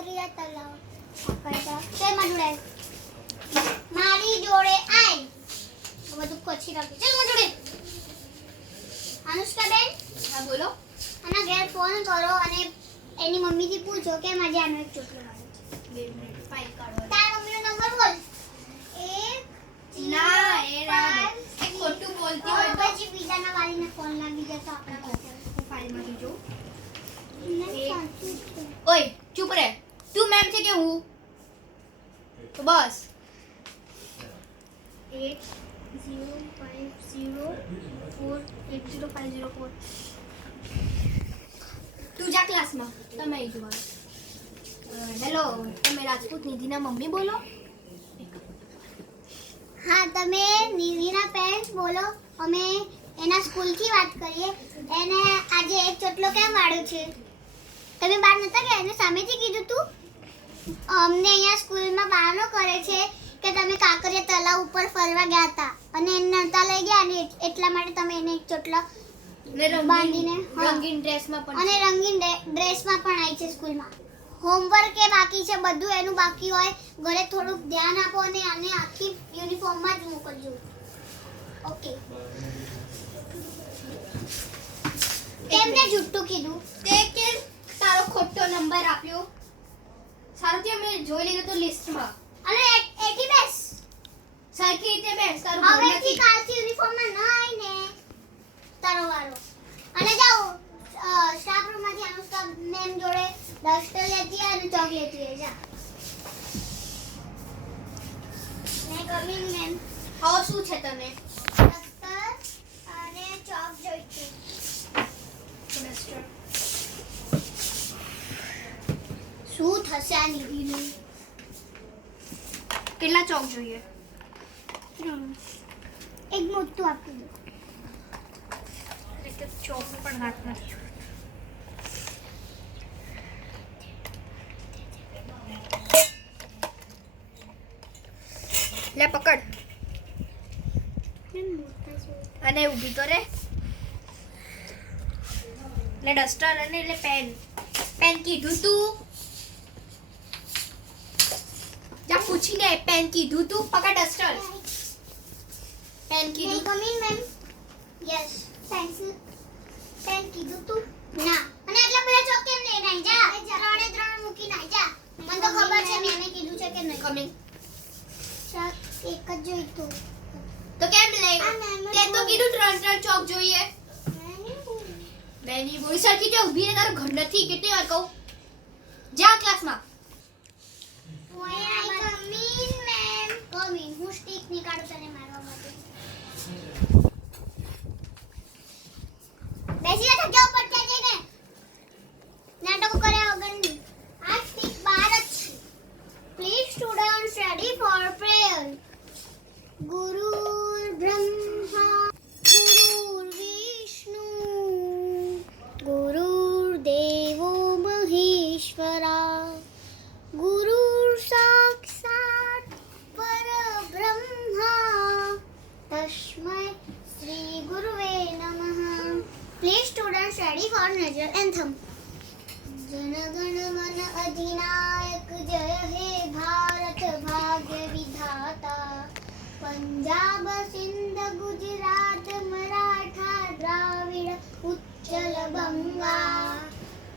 કાકરિયા તલાવ પકડતા તે જોડે મારી જોડે આય બધું કોચી રાખી ચલ મારી જોડે અનુષ્કા બેન હા બોલો આના ઘેર ફોન કરો અને એની મમ્મીથી પૂછો કે મારે આનો એક ચોટલો મારો છે 2 મિનિટ ફાઇલ કાઢો તાર મમ્મીનો નંબર બોલ ના એ ખોટું બોલતી હોય તો પછી બીજાના વાલીને ફોન લાગી જતો આપણે પાસે હું ફાઇલમાંથી જોઉં સાચું છે ઓય ચૂપ રહે તું મેમ છે કે હું તો બસ 8050480504 તું જા ક્લાસમાં તમે અહીં જોવા હેલો તમે રાજપૂત નિધિના મમ્મી બોલો હા તમે નિધિના પેરેન્ટ્સ બોલો અમે એના સ્કૂલથી વાત કરીએ એને આજે એક ચોટલો કેમ વાળ્યો છે તમે બહાર નતા ગયા એને સામેથી કીધું તું અમને અહીંયા સ્કૂલમાં બહાનો કરે છે કે તમે કાકરિયા તલાવ ઉપર ફરવા ગયા હતા અને એને નતા લઈ ગયા અને એટલા માટે તમે એને એક ચોટલો ને બાંધીને, હા. રંગીન ડ્રેસમાં પણ અને રંગીન ડ્રેસમાં પણ આવી છે સ્કૂલમાં હોમવર્ક એ બાકી છે બધું એનું બાકી હોય ઘરે થોડુંક ધ્યાન આપો અને આને આખી યુનિફોર્મમાં જ મોકલજો ઓકે કેમ તે જુઠ્ઠું કીધું તે કે તારો ખોટો નંબર આપ્યો સારું કે મેં જોઈ લીધું તો લિસ્ટમાં અને એકી બેસ સરખી રીતે બેસ તારું ઘર હવેથી નથી કાલથી યુનિફોર્મમાં ન આવીને તારો વારો અને જાઓ સ્ટાફ રૂમમાંથી અનુષ્કા મેમ જોડે ડસ્ટર લેતી આવ અને ચોક લેતી આવ જા મેં કમિંગ મેમ હવે શું છે તને ડસ્ટર અને ચોક જોઈતી ડસ્ટર શું થશે આ નિધિનું કેટલા ચોક જોઈએ એક મોટું આપી દો એટલે ચોક પણ હાથ નથી લે પકડ અને ઊભી તો રે લે ડસ્ટર અને એટલે પેન કીધું તું જા પૂછીને પેન કીધું તું પકડ ડસ્ટર પેન મેં કીધું coming ma'am yes pencil pen કીધું તું ના અને આટલા બધા ચોક કેમ લઈને આવી જા ત્રણે મૂકીને આવી જા મને તો ખબર છે મેં કીધું છે કે નહીં કમિંગ ચાલ એક જ જોઈતું તો કેમ લઈ આ મેમ તે તો કીધું ત્રણ ચોક જોઈએ બેની બોલી સરખી જે ઊભી રહે તારું ઘર નથી કેટલી વાર કહું જા ક્લાસમાં હું સ્ટીક નીકાળું તને મારવા માટે બેસી જા જગ્યા ઉપર ત્યાં જઈને નાટકો કર્યા વગરની આ સ્ટીક બહાર જ છે please student steady for prayer ગુરુર બ્રહ્મા ગુરુર વિષ્ણુ ગુરુર્દેવો મહેશ્વરા ગુરુર સાક્ષાત પરબ્રહ્મા તસ્મૈ શ્રી ગુરુવે નમઃ please student steady for national anthem Jana Gana મન અધિનાયક જય હે ભારત ભાગ્ય વિધાતા પંજાબ સિંધ ગુજરાત મરાઠા દ્રાવિડ ઉચ્ચલ બંગા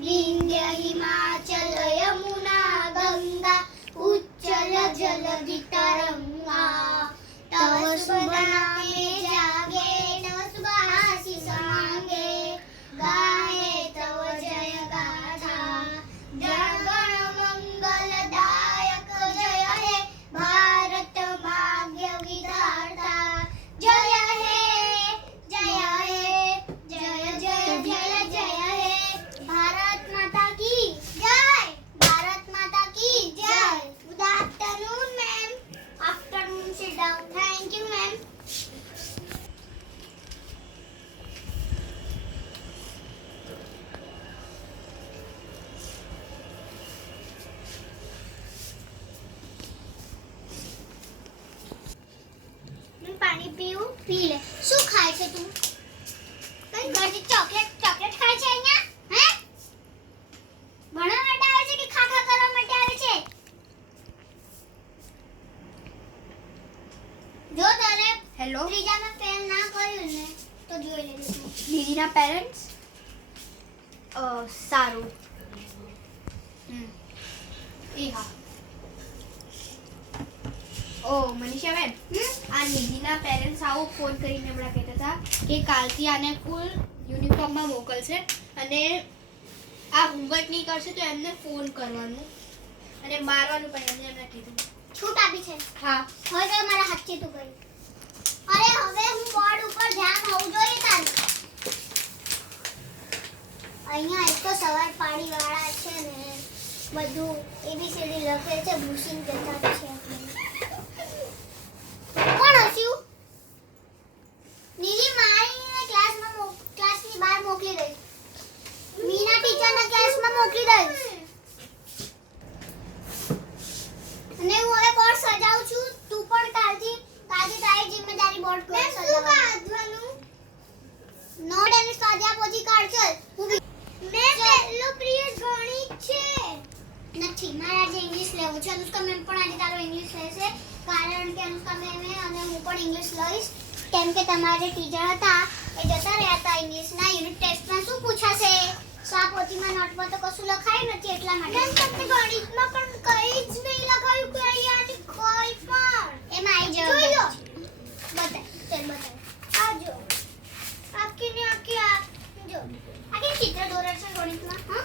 વિંધ્ય હિમાચલ યમુના ગંગા ઉચ્ચલ જલધિ તરંગા તવ શુભ નામે જાગે તવ શુભ આશીષ માંગે ગાયે તવ જય ગાથા જગણ મંગલદાયક જય હે ભારત ભાગ્ય વિધાતા જય હે જય હે જય જય જય જય હે ભારત માતા કી જય ભારત માતા કી જય good afternoon ma'am afternoon sit down thank you ma'am પાણી પીવું પી લે શું ખાય છે તું કઈ ઘરથી ચોકલેટ ખાય છે અહીંયા હે ભણવા માટે આવે છે કે ખાખા કરવા માટે સારું. એ હા. ઓ મનીષાબેન, આ નિધિના પેરેન્ટ્સ આવો ફોન કરીને હમણાં કહેતા હતા કે કાલથી આને ફૂલ યુનિફોર્મમાં મોકલશે અને આ હોમવર્ક નહીં કરશે તો એમને ફોન કરવાનું અને મારવાનું પણ એમને કીધું. છૂટ આપી છે. હા. હવે તો મારા હાથથી તું કરી. અરે હવે હું બોર્ડ ઉપર ધ્યાન હોવું જોઈએ તારું. અહીંયા એક તો સવાર પાડી વાળા છે ને બધું એબીસીડી લખે છે ભૂસીને જતા છે. કોણ હસ્યું? નીલી મારીને ક્લાસની બહાર મોકલી દઈ. મીના ટીચરના ક્લાસમાં મોકલી દઈ. અને હું હવે બોર્ડ સજાવું છું. તું પણ કાલથી તારી જિમ્મેદારી બોર્ડ પર સજાવવાનું. નોટ અને સ્વાધ્યાય પોથી કાઢ ચલ. મેં પહેલો પ્રિય ગણિત છે. નથી, મારે આજે ઇંગ્લિશ લેવું છે. અનુષ્કા મેમ પણ આજે તારો ઇંગ્લિશ લેશે કારણ કે અનુષ્કા મેમે અને હું પણ ઇંગ્લિશ લઈશ કેમ કે તમારા જે ટીચર હતા એ જતા રહ્યા હતા ઇંગ્લિશના યુનિટ ટેસ્ટમાં શું પૂછાશે. પોથીમાં નોટમાં તો કશું લખાયું નથી એટલા માટે. તમને ગણિતમાં પણ કંઈ જ નહીં લખાયું કે અહીંયાની કોઈ પણ. એમાં આવી જવાબ બતાય. ચલ બતાય. આ જો. આખી ને આખી આ જો. આખી ચિત્ર દોરે છે ગણિતમાં. હા?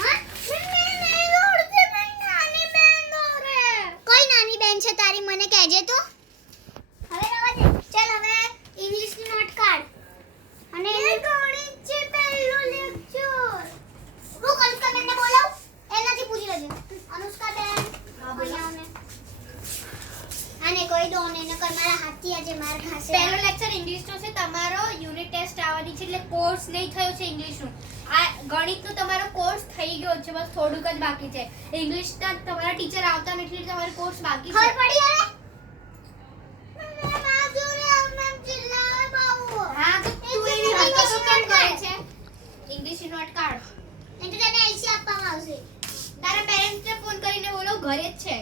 હા? મેં નહીં દોરતી, મેં નાની બેન દોરે. કઈ નાની બેન છે તારી મને કહેજે તો. હવે રવા દે. ચલ હવે ઇંગ્લિશની નોટ કાઢ. અને ગણિત છે પહેલો લેક્ચર. રૂક અનુષ્કા બેનને બોલાવ. એનાથી પૂછી લેજે. અનુષ્કા બેન અહીંયા આવને. આને કહી દો ને નકર મારા હાથથી આજે માર ખાશે. પહેલો લેક્ચર ઇંગ્લિશનો છે. તમારો યુનિટ ટેસ્ટ આવવાની છે એટલે કોર્સ નહીં થયો છે ઇંગ્લિશનું. આ ગણિતનો તમારો કોર્સ થઈ ગયો છે, બસ થોડુંક જ બાકી છે. ઇંગ્લિશના તમારા ટીચર આવતા નથી એટલે તમારો કોર્સ બાકી છે. ખબર પડી હવે? ના જોરે આમ ચિલ્લાવે બાબુ. હા તો તું એવી હરકતો કેમ કરે છે? ઇંગ્લિશની નોટ કાઢ. એટલે તને આઈસી આપવામાં આવશે. તારા પેરેન્ટ્સને ફોન કરીને બોલો ઘરે જ છે.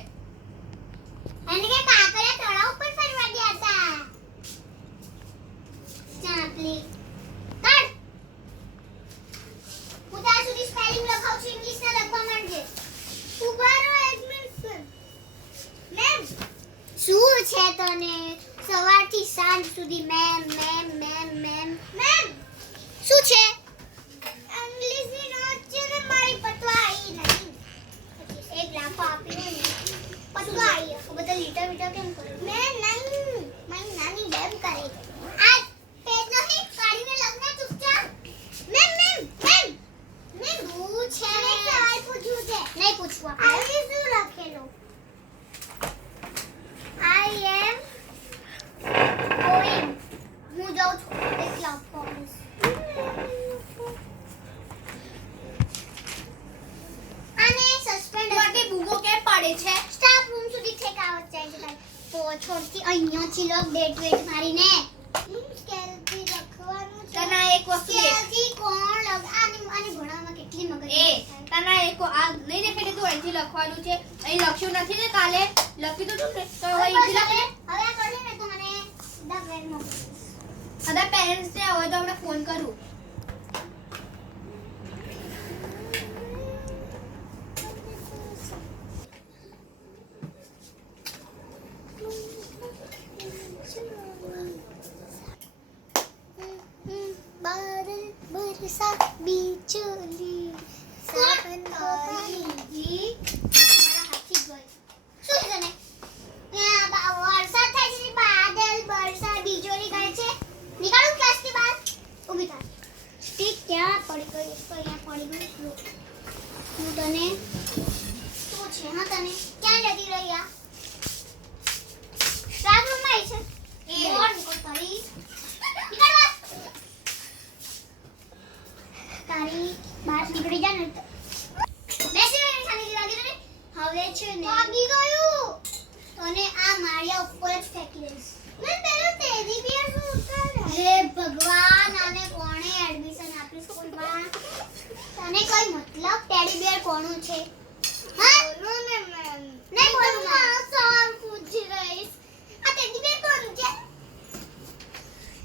અને કે કાકરિયા તળાવ ઉપર ફરવા ગયા હતા. ચાપલી કાઢ. હું ત્યાં સુધી સ્પેલિંગ લખાવું છું ઇંગ્લિશના લખવા માંડજે. ઉભા રહો એક મિનિટ. મેમ શું છે તને સવારથી સાંજ સુધી ma'am ma'am ma'am ma'am ma'am શું છે? ઇંગ્લિશની નોટ છે ને મારી પતવા આવી નથી. એક લાફો આપીને પતવા આવી. બધા લીટર મીટર કેમ કરે? મેં નહીં, મારી નાની બેન કરે. આ પેજ નહીં કાઢીને લખને ચૂપચાપ. મેમ મેમ મેમ મેમ હું છે ને સવાલ પૂછ્યું છે. નહીં પૂછવું આપણે. આ શું લખેલું? I am going. હું જાઉં છું. એક લાફો આપીશ. આને સસ્પેન્ડ માટે બૂમો કેમ પાડે છે? સ્ટાફ રૂમ સુધી ઠેકાવત જાય છે તારી. પોછોડથી અહીંયાથી લોક ડેટ વેટ મારીને સ્કેલથી લખવાનું છે. તને એક વસ્તુ દેખ. સ્કેલથી કોણ લખ આને ભણાવવામાં કેટલી મગજ એ તને એક આ નહીં દેખાય તું અહીંથી લખવાનું છે. અહીં લખ્યું નથી ને કાલે લખી તો તું ને તો હવે અહીંથી લખ. હવે આ કરે ને તો મને સીધા ઘરે મોકલ. બધા પેરેન્ટ્સને હવે તો આપણે ફોન કરું. बादल बरसा बिजली सावन जी તમારા હાથી ગઈ. શું છે તને? વરસાદ થાય છે, બાદલ બરસા બીજોલી કહે છે. નીકળું ક્લાસની બહાર. ઊભી થા. સ્ટીક ક્યાં પડી ગઈ? એક તો અહીંયા પડી ગઈ. હું તને શું છે? હા તને ક્યાં જતી રહી આ? સ્ટાફ રૂમમાં આવી છે. એ બોર્ડ નીકળ તારી. નીકળ બસ. તારી બહાર નીકળી જા ને. બેસી રહી શાંતિથી વાગી તને. હવે છે ને વાગી ગયું. તને આ માળિયા ઉપર જ ફેંકી દઈશ. મેં પેલો ટેડી બિયર શું ઉતાર. હે ભગવાન, આને કોણે એડમિશન આપ્યું સ્કૂલમાં? તને કઈ મતલબ ટેડી બિયર કોનું છે?